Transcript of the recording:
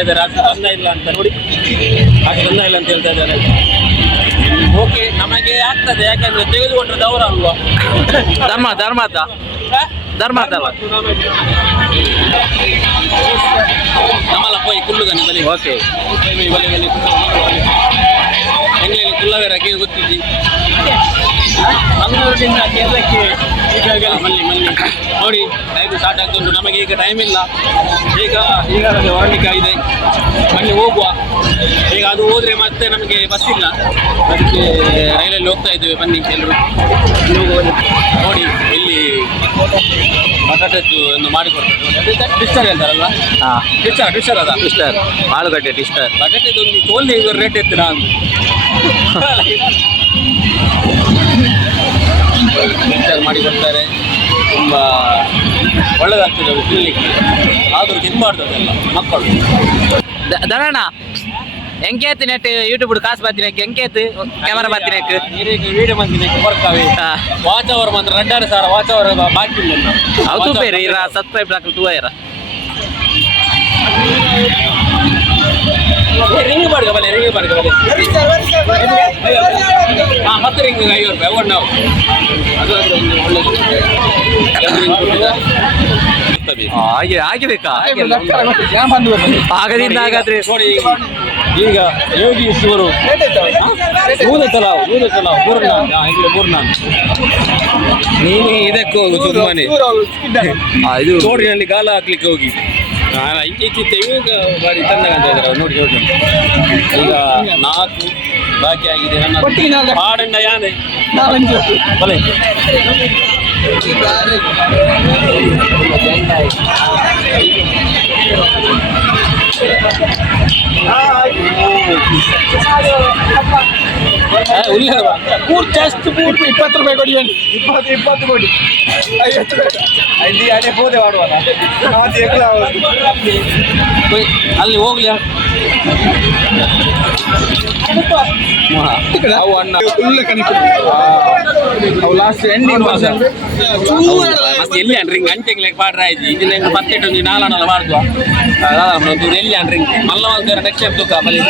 ಇದ್ದಾರೆ. ಅದು ಬಂದ ಇಲ್ಲ ಅಂತ ನೋಡಿ. ಅದು ಬಂದ ಇಲ್ಲ ಅಂತ ಹೇಳ್ತಾ ಇದ್ದಾರೆ. ಓಕೆ ನಮಗೆ ಆಗ್ತದೆ. ಯಾಕಂದ್ರೆ ತೆಗೆದುಕೊಂಡ್ರೆ ಅವರ ಅಲ್ವಾ? ಧರ್ಮ ಧರ್ಮದ. ಧರ್ಮ. ನಮ್ಮಲ್ಲ ಪೋಯ್ ಕುಲ್ಲುಗನಿ ಬಲಿ. ಓಕೆ. ಬಲಿ ಬಲಿ ಕೇಳಿ ಗೊತ್ತಿದ್ದಿ? ಮಂಗಳೂರಿನಿಂದ ಕೇರಳಕ್ಕೆ ಮಲ್ಲಿ ಮಲ್ಲಿ. ನೋಡಿ ಟೈಮ್ ಸ್ಟಾರ್ಟ್ ಆಗ್ತುಂಟು ನಮಗೆ ಈಗ ಟೈಮ್ ಇಲ್ಲ. ಈಗ ಈಗ ಹೊರಡಲಿಕ್ಕೆ ಆಗಿದೆ. ಬನ್ನಿ ಹೋಗುವ. ಈಗ ಅದು ಹೋದ್ರೆ ಮತ್ತೆ ನಮಗೆ ಬಸ್ ಇಲ್ಲ. ಅದಕ್ಕೆ ರೈಲಲ್ಲಿ ಹೋಗ್ತಾ ಇದ್ದೇವೆ ಬನ್ನಿ ಎಲ್ಲರೂ ನೋಡಿ ಇಲ್ಲಿ ಬಟಾಟದ್ದು ಒಂದು ಮಾಡಿಕೊಡ್ತಾರೆ. ಟಿಸ್ಟರ್ ಹೇಳ್ತಾರಲ್ವಾ? ಹಾಂ. ಟಿಸ್ಟರ್ ಟಿಸ್ಟರ್ ಅದ? ಟಿಸ್ಟರ್ ಆಲೂಗಡ್ಡೆ ಟಿಸ್ಟರ್ ಬಟಾಟೆದು ಒಂದು ತೋಲ್ದೆ ಈಗ ರೇಟ್ ಎತ್ತಿರ ಮಿಕ್ಸರ್ ಮಾಡಿ ಕೊಡ್ತಾರೆ ತುಂಬ ಒಳ್ಳೆದಾಗ್ತದೆ ಅದು ತಿನ್ನಲಿಕ್ಕೆ ಆದರೂ ತಿನ್ನಬಾರ್ದು ಅದೆಲ್ಲ ಮಕ್ಕಳು ದನಣ್ಣ ಎಂಕೇತ್ ನೆಟ್ ಯೂಟ್ಯೂಬ್ ಕಾಸು ಬರ್ತೀನಿ ಎಂಕೇತ್ ಕ್ಯಾಮರಾ ಬರ್ತೀನಿ ವೀಡಿಯೋ ಮಂದಿನ ಬರ್ತಾವೆ ವಾಚ್ ಅವರ್ ಮಾತ್ರ ರಡ್ಡಾರು ಸಾವಿರ ವಾಚ್ ಅವರ್ ಬಾಕಿ ಇಲ್ಲ ಅವು ತೂಪೇರಿ ಇರ ಸಬ್ಸ್ಕ್ರೈಬ್ ಹಾಕಲು ತೂವ ಇರ ರಿಂಗ್ ಮಾಡ್ಕ ಬಲೆ ರಿಂಗ್ ಮಾಡ್ಕ ಬಲೆ ಹಾಂ ಮತ್ತೆ ರಿಂಗ್ ಐವತ್ತು ರೂಪಾಯಿ ಅವು ನಾವು ಅದು ಒಂದು. ಹಾಗೆ ಆಗಿಬೇಕಾ ಆಗದಿಂದ ಹಾಗಾದ್ರೆ. ನೋಡಿ ಈಗ ಯೋಗಿ ಇವರು ಮೂಲ ತಲಾವ್ ಮೂಲ ತಲಾವ್ ಮೂರ್ನಾನ್ ಪೂರ್ಣ ಇಲ್ಲಿ ಮೂರ್ನಾನ್ ನೀನು ಇದಕ್ಕೆ ಹೋಗು ಸುಮ್ಮನೆ. ಆ, ಇದು ತೋಡಿನಲ್ಲಿ ಗಾಲ ಹಾಕ್ಲಿಕ್ಕೆ ಹೋಗಿ. ನಾನು ಈಗ ಇವಾಗ ಚಂದ ಕಾಣ್ತಾ ಇದ್ದಾರೆ ನೋಡಿ ನೋಡಿ. ಈಗ ನಾಲ್ಕು ಬಾಕಿ ಆಗಿದೆ ನನ್ನ ಹಾಡಣ್ಣ ಯಾನೆ ಬಲೆ ಉಲ್ಲ ಪೂರ್ ಜಾಸ್ತಿ ಪೂರ್ ಇಪ್ಪತ್ತು ರೂಪಾಯಿ ಕೊಡಿ ಬನ್ನಿ ಇಪ್ಪತ್ತು ಇಪ್ಪತ್ತು ಕೊಡಿ ಐವತ್ತು ಅಲ್ಲಿ ಅದೇ ಪೂಜೆ ಮಾಡುವ ಮತ್ತೆ ಎಕ್ಲ ಹೋಯ್, ಅಲ್ಲಿ ಹೋಗ್ಲಿ ಅವು ಅಣ್ಣ ಫುಲ್ ಕನಿಪು ಅವು ಲಾಸ್ಟ್ ಎಂಡಿಂಗ್ ಮತ್ತೆ ಎಲ್ಲಿ ಅನ್ರಿಂಗ್ ಗಂಟೆಗೆ ಲೆಕ್ಕ ಪಾಡ್ರ ಆಯ್ತು. ಈಗ ಹೆಂಗ್ ಮತ್ತೆ ಒಂದು ನಾಲ್ಕು ಮಾಡುದು ಎಲ್ಲಿ ಅನ್ರಿಂಗ್ ಮಲ್ಲವಾದ ನೆಕ್ಸ್ಟ್ ತುಕ ಬಲಿ